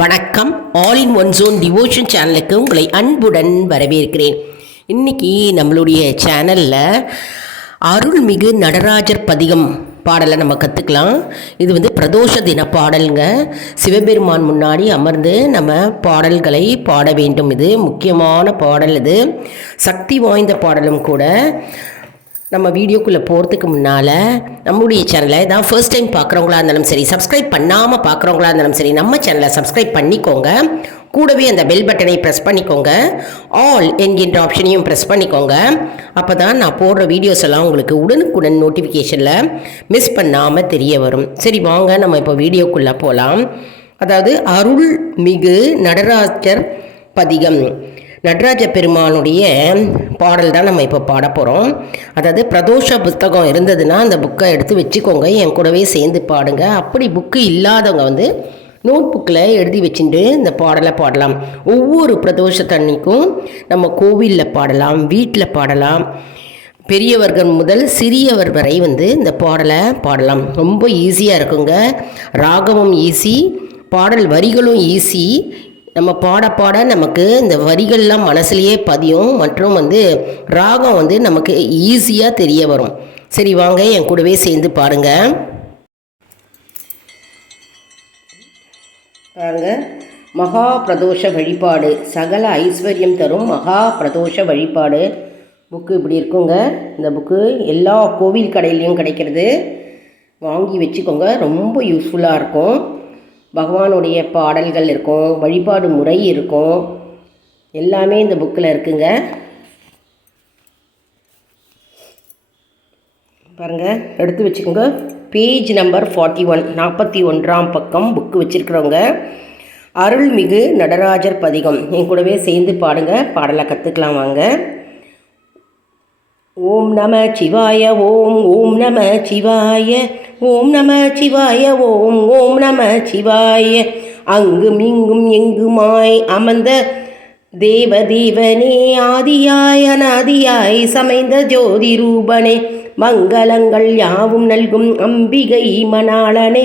வணக்கம். All in one zone devotion சேனலுக்கு உங்களை அன்புடன் வரவேற்கிறேன். இன்னைக்கு நம்மளுடைய சேனலில் அருள்மிகு நடராஜர் பதிகம் பாடலை நம்ம கற்றுக்கலாம் இது வந்து பிரதோஷ தின பாடலுங்க. சிவபெருமான் முன்னாடி அமர்ந்து நம்ம பாடல்களை பாட வேண்டும். இது முக்கியமான பாடல் இது. சக்தி வாய்ந்த பாடலும் கூட. நம்ம வீடியோக்குள்ளே போகிறதுக்கு முன்னால் நம்மளுடைய சேனலை தான் ஃபர்ஸ்ட் டைம் பார்க்குறவங்களா இருந்தாலும் சரி சப்ஸ்கிரைப் பண்ணாமல் பார்க்குறவங்களா இருந்தாலும் சரி நம்ம சேனலை சப்ஸ்கிரைப் பண்ணிக்கோங்க. கூடவே அந்த பெல் பட்டனை ப்ரெஸ் பண்ணிக்கோங்க. ஆல் என்கின்ற ஆப்ஷனையும் ப்ரெஸ் பண்ணிக்கோங்க. அப்போ தான் நான் போடுற வீடியோஸ் எல்லாம் உங்களுக்கு உடனுக்குடன் நோட்டிஃபிகேஷனில் மிஸ் பண்ணாமல் தெரிய வரும். சரி வாங்க நம்ம இப்போ வீடியோக்குள்ளே போகலாம் அதாவது அருள்மிகு நடராஜர் பதிகம். நடராஜ பெருமானுடைய பாடல் தான் நம்ம இப்போ பாட போகிறோம் அதாவது பிரதோஷ புத்தகம் இருந்ததுன்னா அந்த புக்கை எடுத்து வச்சுக்கோங்க. என் கூடவே சேர்ந்து பாடுங்க. அப்படி புக்கு இல்லாதவங்க வந்து நோட் புக்கில் எழுதி வச்சுட்டு இந்த பாடலை பாடலாம். ஒவ்வொரு பிரதோஷ தண்ணிக்கும் நம்ம கோவிலில் பாடலாம் வீட்டில் பாடலாம். பெரியவர்கள் முதல் சிறியவர் வரை வந்து இந்த பாடலை பாடலாம். ரொம்ப ஈஸியாக இருக்குங்க. ராகமும் ஈஸி பாடல் வரிகளும் ஈஸி நம்ம பாட பாட நமக்கு இந்த வரிகள்லாம் மனசுலேயே பதியும் மற்றும் வந்து ராகம் வந்து நமக்கு ஈஸியாக தெரிய வரும். சரி வாங்க என் கூடவே சேர்ந்து பாருங்க பாருங்க. மகா பிரதோஷ வழிபாடு. சகல ஐஸ்வர்யம் தரும் மகா பிரதோஷ வழிபாடு. புக்கு இப்படி இருக்குங்க. இந்த புக்கு எல்லா கோவில் கடையிலையும் கிடைக்கிறது. வாங்கி வச்சுக்கோங்க. ரொம்ப யூஸ்ஃபுல்லாக இருக்கும். பகவானுடைய பாடல்கள் இருக்கும் வழிபாடு முறை இருக்கும். எல்லாமே இந்த புக்கில் இருக்குங்க. பாருங்கள் எடுத்து வச்சுக்கோங்க. பேஜ் நம்பர் ஃபார்ட்டி ஒன் நாற்பத்தி ஒன்றாம் பக்கம் புக்கு வச்சுருக்கிறவங்க. அருள்மிகு நடராஜர் பதிகம். என் கூடவே சேர்ந்து பாடுங்க பாடலை கற்றுக்கலாம் வாங்க. ஓம் நம சிவாய ஓம் ஓம் நம சிவாய ஓம் நம சிவாய ஓம் ஓம் நம சிவாய. அங்கும் இங்கும் எங்குமாய் அமர்ந்த தேவ தேவனே ஆதியாய் சமைந்த ஜோதி ரூபனே மங்களங்கள் யாவும் நல்கும் அம்பிகை மணாளனே.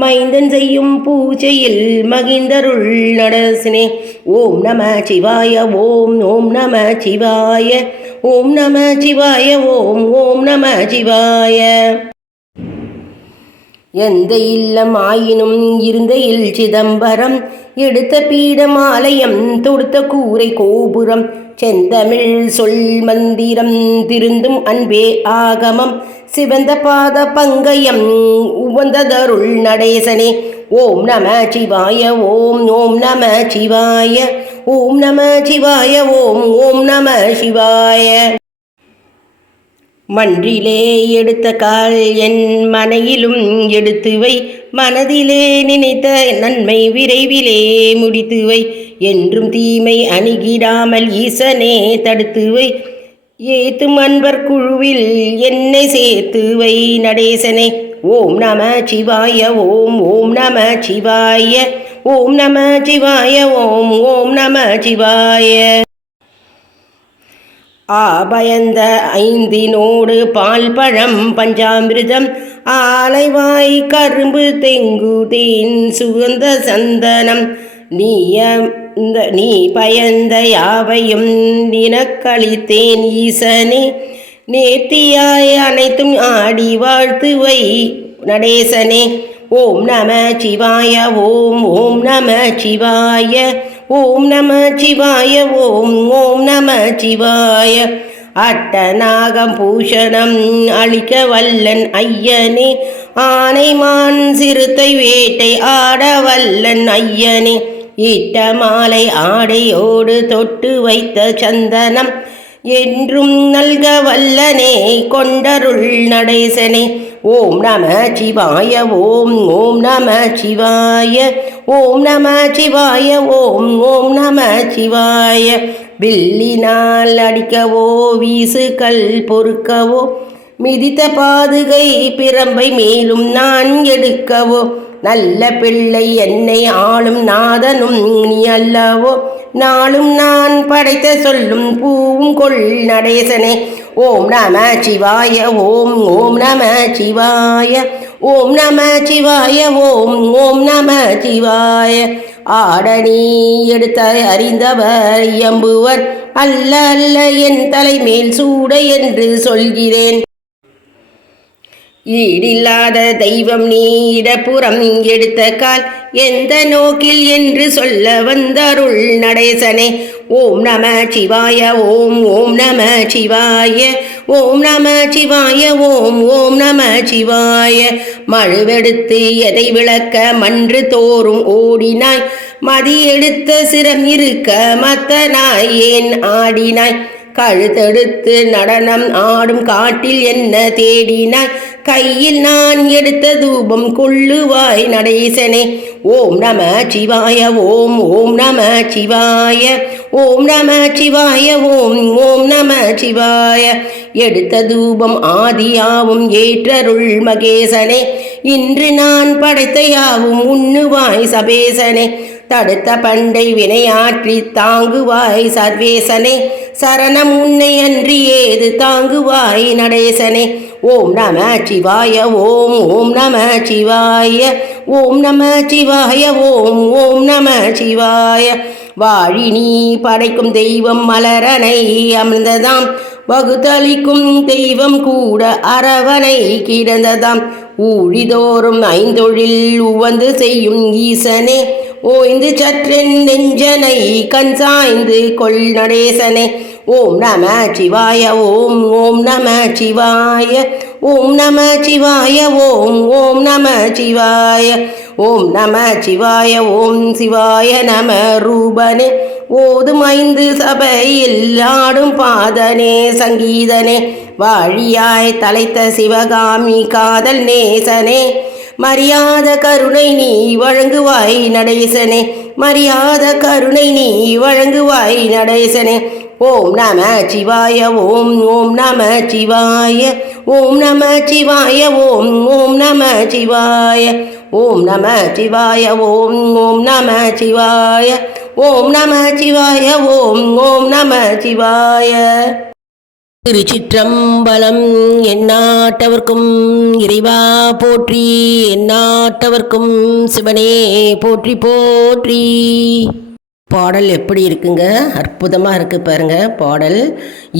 மைந்தன் செய்யும் பூஜையில் மகிந்தருள் நடசினே. ஓம் நம சிவாய ஓம் ஓம் நம சிவாய ஓம் நம சிவாய ஓம் ஓம் நம சிவாய. எந்த இல்லம் ஆயினும் இருந்த இல் சிதம்பரம் எடுத்த பீடம் ஆலயம் தொடுத்த கூரை கோபுரம் செந்தமிழ் சொல் மந்திரம் திருந்தும் அன்பே ஆகமம். சிவந்த பாத பங்கயம் உவந்ததருள் நடேசனே. ஓம் நம சிவாய ஓம் ஓம் நம சிவாய ஓம் நம சிவாய ஓம் ஓம் நம சிவாய. மன்றிலே எடுத்த கால் என் மனையிலும் எடுத்துவை மனதிலே நினைத்த நன்மை விரைவிலே முடித்துவை என்றும் தீமை அணுகிடாமல் ஈசனே தடுத்து வை. ஏத்தும் அன்பர் குழுவில் என்னை சேர்த்து வை நடேசனே. ஓம் நம சிவாய ஓம் ஓம் நம சிவாய ஓம் நம சிவாய ஓம் ஓம் நம சிவாய. ஆபயந்த ஐந்தினோடு பால் பழம் பஞ்சாமிர்தம் ஆலைவாய் கரும்பு தெங்கு தேன் சுகந்த சந்தனம் நீய நீ பயந்த யாவையும் நினக்களித்தேன் ஈசனே. நேர்த்தியாய் அனைத்தும் ஆடி வாழ்த்துவை நடேசனே. ஓம் நம சிவாய ஓம் ஓம் நம சிவாய ஓம் நம சிவாய ஓம் ஓம் நம சிவாய. அட்டநாகம் பூஷணம் அழிக்க வல்லன் ஐயனே. ஆனைமான் சிறுத்தை வேட்டை ஆட வல்லன் ஐயனே. இட்ட மாலை ஆடையோடு தொட்டு வைத்த சந்தனம் என்றும் நல்க வல்லனே கொண்டருள் நடேசனே. ஓம் நம சிவாய ஓம் ஓம் நம சிவாய ஓம் நம சிவாய ஓம் ஓம் நம சிவாய. வில்லினால் அடிக்கவோ வீசு கல் பொறுக்கவோ மிதித்த பாதுகை பிரம்பை மேலும் நான் எடுக்கவோ. நல்ல பிள்ளை என்னை ஆளும் நாதனும் நீ அல்லவோ? நாளும் நான் படைத்த சொல்லும் பூவும் கொள் நடேசனே. ஓம் நம சிவாய ஓம் ஓம் நம சிவாய ஓம் நம சிவாய ஓம் ஓம் நம சிவாய. ஆடனி எடுத்த அறிந்தவர் எம்புவர் அல்ல அல்ல என் தலைமேல் சூட என்று சொல்கிறேன். ஈடில்லாத தெய்வம் நீ இடப்புறம் எடுத்த கால் எந்த நோக்கில் என்று சொல்ல வந்தருள் நடேசனே. ஓம் நம சிவாய ஓம் ஓம் நம சிவாய ஓம் நம சிவாய ஓம் ஓம் நம சிவாய. மழுவெடுத்து எதை விளக்க மன்று தோறும் ஓடினாய். மதி எடுத்த சிரம் இருக்க மத்த நாய் ஏன் ஆடினாய். கழுத்தெடுத்து நடனம் ஆடும் காட்டில் என்ன தேடினாய். கையில் நான் எடுத்த தூபம் கொள்ளுவாய் நடேசனே. ஓம் நம சிவாய ஓம் ஓம் நம சிவாய ஓம் நம சிவாய ஓம் ஓம் நம சிவாய. எடுத்த தூபம் ஆதியாவும் ஏற்றருள் மகேசனே. இன்று நான் படைத்த யாவும் உண்ணுவாய் சபேசனே. தடுத்த பண்டை வினையாற்றி தாங்குவாய் சர்வேசனே. சரணம் உன்னை அன்றி ஏது தாங்குவாய் நடேசனே. ஓம் நம சிவாய ஓம் ஓம் நம சிவாய ஓம் நம சிவாய ஓம் ஓம் நம சிவாய. வாழி நீ படைக்கும் தெய்வம் மலரனை அமர்ந்ததாம். வகுத்தளிக்கும் தெய்வம் கூட அரவனை கிடந்ததாம். ஊழிதோறும் ஐந்தொழில் உவந்து செய்யும் ஈசனே. ஓய்ந்து சற்றென் நெஞ்சனை கண் சாய்ந்து கொள் நடேசனை. ஓம் நம சிவாய ஓம் ஓம் நம சிவாய ஓம் நம சிவாய ஓம் ஓம் நம சிவாய ஓம் நம சிவாய ஓம் சிவாய நம ரூபனே. ஓதும் ஐந்து சபையில் ஆடும் பாதனே சங்கீதனே. வாழியாய் தலைத்த சிவகாமி காதல் நேசனே. மரியாத கருணை நீ வழங்குவாய் நடேசனே. மரியாத கருணை நீ வழங்குவாய் நடேசனே. ஓம் நம சிவாய ஓம் ஓம் நம சிவாய. ஓம் நம சிவாய ஓம் ஓம் நம சிவாய. ஓம் நம சிவாய ஓம் ஓம் நம சிவாய. ஓம் நம சிவாய ஓம் ஓம் நம சிவாய. திருச்சிற்றம்பலம் எந்நாட்டவர்க்கும் இறைவா போற்றி எந்நாட்டவர்க்கும் சிவனே போற்றி போற்றி. பாடல் எப்படி இருக்குங்க? அற்புதமாக இருக்குது பாருங்க பாடல்.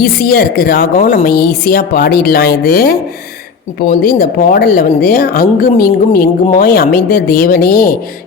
ஈஸியாக இருக்குது ராகம் நம்ம ஈஸியாக பாடிடலாம் இது. இப்போ வந்து இந்த பாடலில் வந்து அங்கும் இங்கும் எங்குமாய் அமைந்த தேவனே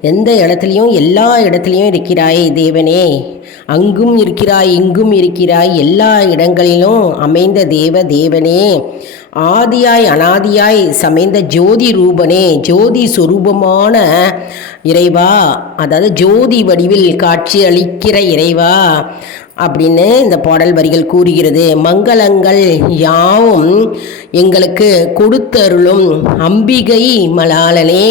எந்த இடத்துலையும் எல்லா இடத்துலையும் இருக்கிறாய் தேவனே. அங்கும் இருக்கிறாய் இங்கும் இருக்கிறாய் எல்லா இடங்களிலும் அமைந்த தேவ தேவனே. ஆதியாய் அனாதியாய் சமைந்த ஜோதி ரூபனே ஜோதி சுரூபமான இறைவா அதாவது ஜோதி வடிவில் காட்சி அளிக்கிற இறைவா அப்படின்னு இந்த பாடல் வரிகள் கூறுகிறது. மங்களங்கள் யாவும் எங்களுக்கு கொடுத்தருளும் அம்பிகை மலாலனே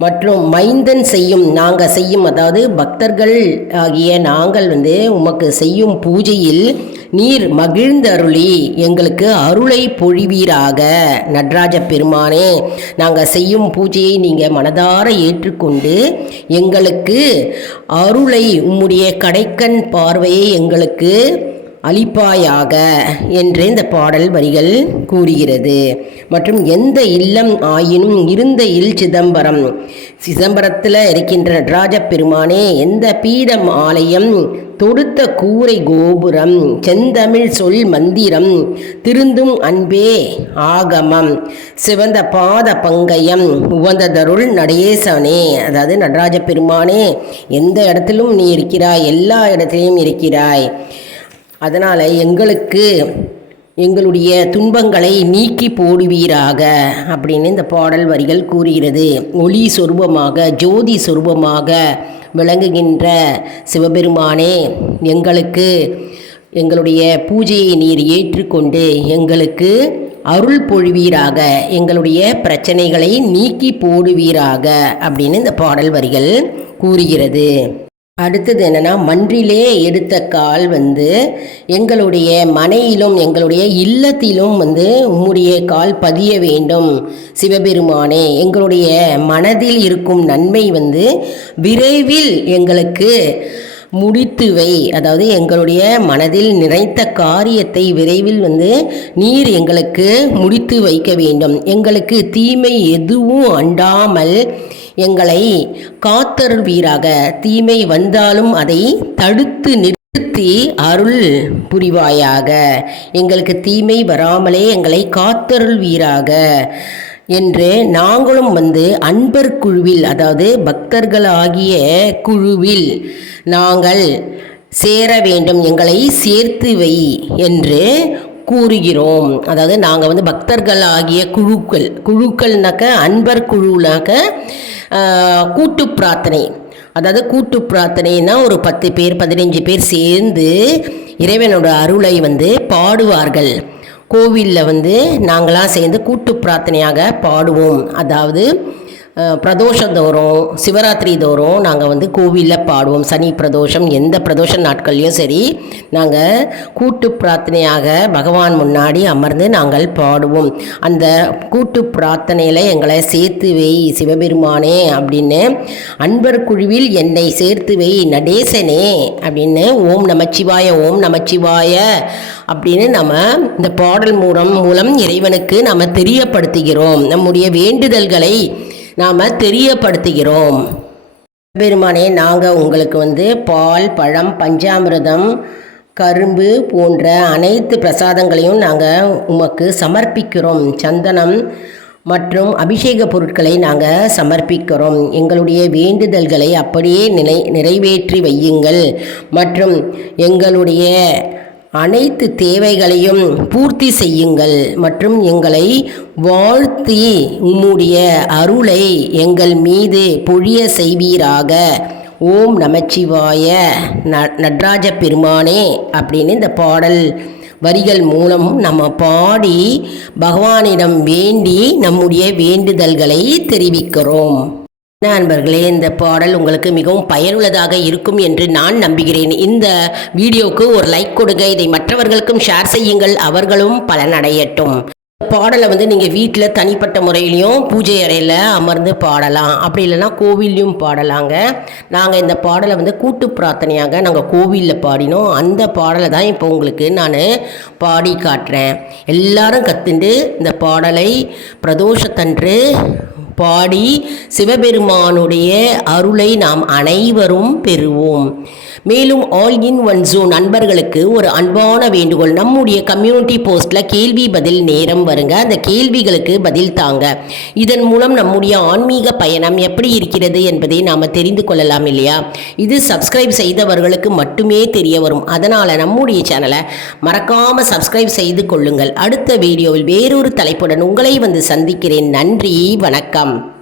மற்றும் மைந்தன் செய்யும் நாங்கள் செய்யும் அதாவது பக்தர்கள் ஆகிய நாங்கள் வந்து உமக்கு செய்யும் பூஜையில் நீர் மகிழ்ந்தருளி எங்களுக்கு அருளை பொழிவீராக. நடராஜ பெருமானே நாங்கள் செய்யும் பூஜையை நீங்கள் மனதார ஏற்றுக்கொண்டு எங்களுக்கு அருளை உம்முடைய கடைக்கண் பார்வையை எங்களுக்கு அளிப்பாயாக என்று இந்த பாடல் வரிகள் கூறுகிறது. மற்றும் எந்த இல்லம் ஆயினும் இருந்த இல் சிதம்பரம். சிதம்பரத்தில் இருக்கின்ற நடராஜ பெருமானே எந்த பீடம் ஆலயம் தொடுத்த கூரை கோபுரம் செந்தமிழ் சொல் மந்திரம் திருந்தும் அன்பே ஆகமம். சிவந்த பாத பங்கயம் உவந்ததருள் நடேசனே அதாவது நடராஜ பெருமானே எந்த இடத்திலும் நீ இருக்கிறாய் எல்லா இடத்திலையும் இருக்கிறாய். அதனால் எங்களுக்கு எங்களுடைய துன்பங்களை நீக்கி போடுவீராக அப்படின்னு இந்த பாடல் வரிகள் கூறுகிறது. ஒளி சொரூபமாக ஜோதி சொரூபமாக விளங்குகின்ற சிவபெருமானே எங்களுக்கு எங்களுடைய பூஜையை நீர் ஏற்றுக்கொண்டு எங்களுக்கு அருள் பொழிவீராக எங்களுடைய பிரச்சனைகளை நீக்கி போடுவீராக அப்படின்னு இந்த பாடல் வரிகள் கூறுகிறது. அடுத்தது என்னன்னா மன்றிலே எடுத்த கால் வந்து எங்களுடைய மனையிலும் எங்களுடைய இல்லத்திலும் வந்து உம்முடைய கால் பதிய வேண்டும். சிவபெருமானே எங்களுடைய மனதில் இருக்கும் நன்மை வந்து விரைவில் எங்களுக்கு முடித்து வை. அதாவது எங்களுடைய மனதில் நினைத்த காரியத்தை விரைவில் வந்து நீர் எங்களுக்கு முடித்து வைக்க வேண்டும். எங்களுக்கு தீமை எதுவும் அண்டாமல் எங்களை காத்தருள்வீராக தீமை வந்தாலும் அதை தடுத்து நிறுத்தி அருள் புரிவாயாக. எங்களுக்கு தீமை வராமலே எங்களை காத்தருள்வீராக என்று நாங்களும் வந்து அன்பர் குழுவில் அதாவது பக்தர்களாகிய குழுவில் நாங்கள் சேர வேண்டும் எங்களை சேர்த்து வை என்று கூறுகிறோம். அதாவது நாங்கள் வந்து பக்தர்கள் ஆகிய குழுக்கள் குழுக்கள்னாக்க அன்பர் குழுனாக்க கூட்டு பிரார்த்தனை. அதாவது கூட்டு பிரார்த்தனைனா ஒரு பத்து பேர் பதினஞ்சு பேர் சேர்ந்து இறைவனோட அருளை வந்து பாடுவார்கள். கோவிலில் வந்து நாங்களாம் சேர்ந்து கூட்டு பிரார்த்தனையாக பாடுவோம். அதாவது பிரதோஷம் தோறும் சிவராத்திரி தோறும் நாங்கள் வந்து கோவிலில் பாடுவோம். சனி பிரதோஷம் எந்த பிரதோஷ நாட்கள்லையும் சரி நாங்கள் கூட்டு பிரார்த்தனையாக பகவான் முன்னாடி அமர்ந்து நாங்கள் பாடுவோம். அந்த கூட்டு பிரார்த்தனையில் எங்களை சேர்த்து வை சிவபெருமானே அப்படின்னு அன்பர் குழுவில் என்னை சேர்த்து வை நடேசனே அப்படின்னு ஓம் நமச்சிவாய ஓம் நமச்சிவாய அப்படின்னு நம்ம இந்த பாடல் மூலம் மூலம் இறைவனுக்கு நம்ம தெரியப்படுத்துகிறோம். நம்முடைய வேண்டுதல்களை நாம் தெரியப்படுத்துகிறோம். பெருமானே நாங்கள் உங்களுக்கு வந்து பால் பழம் பஞ்சாமிர்தம் கரும்பு போன்ற அனைத்து பிரசாதங்களையும் நாங்கள் உமக்கு சமர்ப்பிக்கிறோம். சந்தனம் மற்றும் அபிஷேக பொருட்களை நாங்கள் சமர்ப்பிக்கிறோம். எங்களுடைய வேண்டுதல்களை அப்படியே நினை நிறைவேற்றி வையுங்கள். மற்றும் எங்களுடைய அனைத்து தேவைகளையும் பூர்த்தி செய்யுங்கள் மற்றும் எங்களை வாழ்த்தி உம்முடைய அருளை எங்கள் மீது பொழிய செய்வீராக. ஓம் நமச்சிவாய ந நடராஜ பெருமானே அப்படின்னு இந்த பாடல் வரிகள் மூலம் நம்ம பாடி பகவானிடம் வேண்டி நம்முடைய வேண்டுதல்களை தெரிவிக்கிறோம். நண்பர்களே இந்த பாடல் உங்களுக்கு மிகவும் பயனுள்ளதாக இருக்கும் என்று நான் நம்புகிறேன். இந்த வீடியோவுக்கு ஒரு லைக் கொடுங்க. இதை மற்றவர்களுக்கும் ஷேர் செய்யுங்கள். அவர்களும் பலனடையட்டும். இந்த பாடலை வந்து நீங்கள் வீட்டில் தனிப்பட்ட முறையிலையும் பூஜை அறையில் அமர்ந்து பாடலாம். அப்படி இல்லைன்னா கோவில்லையும் பாடலாங்க. நாங்கள் இந்த பாடலை வந்து கூட்டு பிரார்த்தனையாக நாங்கள் கோவிலில் பாடினோம். அந்த பாடலை தான் இப்போ உங்களுக்கு நான் பாடி காட்டுறேன். எல்லாரும் கற்றுண்டு இந்த பாடலை பிரதோஷத்தன்று பாடி சிவபெருமானுடைய அருளை நாம் அனைவரும் பெறுவோம். மேலும் ஆல் இன் ஒன் ஜூ நண்பர்களுக்கு ஒரு அன்பான வேண்டுகோள். நம்முடைய கம்யூனிட்டி போஸ்ட்டில் கேள்வி பதில் நேரம் வருங்க. அந்த கேள்விகளுக்கு பதில் தாங்க. இதன் மூலம் நம்முடைய ஆன்மீக பயணம் எப்படி இருக்கிறது என்பதை நாம் தெரிந்து கொள்ளலாம் இல்லையா? இது சப்ஸ்கிரைப் செய்தவர்களுக்கு மட்டுமே தெரிய வரும். அதனால் நம்முடைய சேனலை மறக்காமல் சப்ஸ்கிரைப் செய்து கொள்ளுங்கள். அடுத்த வீடியோவில் வேறொரு தலைப்புடன் உங்களை வந்து சந்திக்கிறேன். நன்றி வணக்கம். করলাম